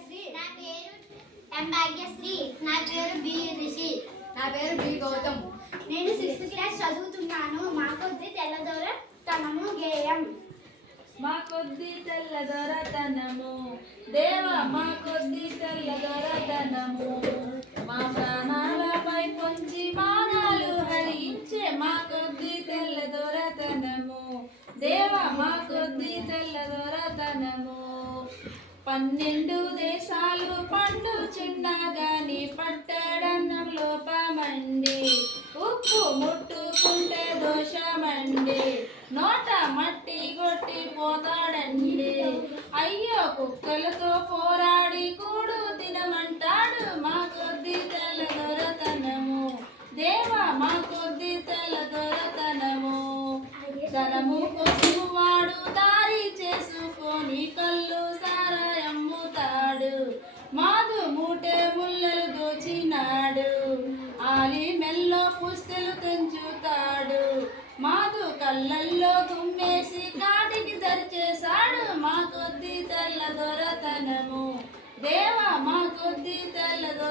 భాగ్యశ్రీ. నా పేరు ఎం భాగ్యశ్రీ. నా పేరు బి రిషి. నా పేరు బి గౌతమ్. నేను 6th క్లాస్ చదువుతున్నాను. మా కొద్ది తెల్లదొరతనము గేయం. మా కొద్ది తెల్లదొరతనము దేవ మా కొద్ది తెల్లదొరతనము మా ప్రాణాలపై పొంచి మానాలు హరించే మా కొద్ది తెల్లదొరతనము దేవ మా కొద్ది తెల్లదొరతనము 12 దేశాలు పండు చిన్నగాని పట్టడన్నం లోపమండి ఉప్పు ముట్టుకుంటే దోషమండి నోట మట్టి కొట్టి పోతాడండి అయ్యో కుక్కలతో పోరాడి కూడు తినమంటాడు మా కొద్ది తెల్లదొరతనము దేవ మా కొద్ది తెల్లదొరతనము ధనము కోసం వాడు దారి చేసుకొని కళ్ళు సారాయమ్ముతాడు మాదు మూటె ముళ్ళలు దోచినాడు ఆలి మెల్లో పుస్తలు తెంచుతాడు మాదు కళ్ళల్లో తుమ్మేసి కాటికి దరిచేశాడు మా కొద్ది తెల్లదొరతనము దేవ మా కొద్ది తెల్లదొర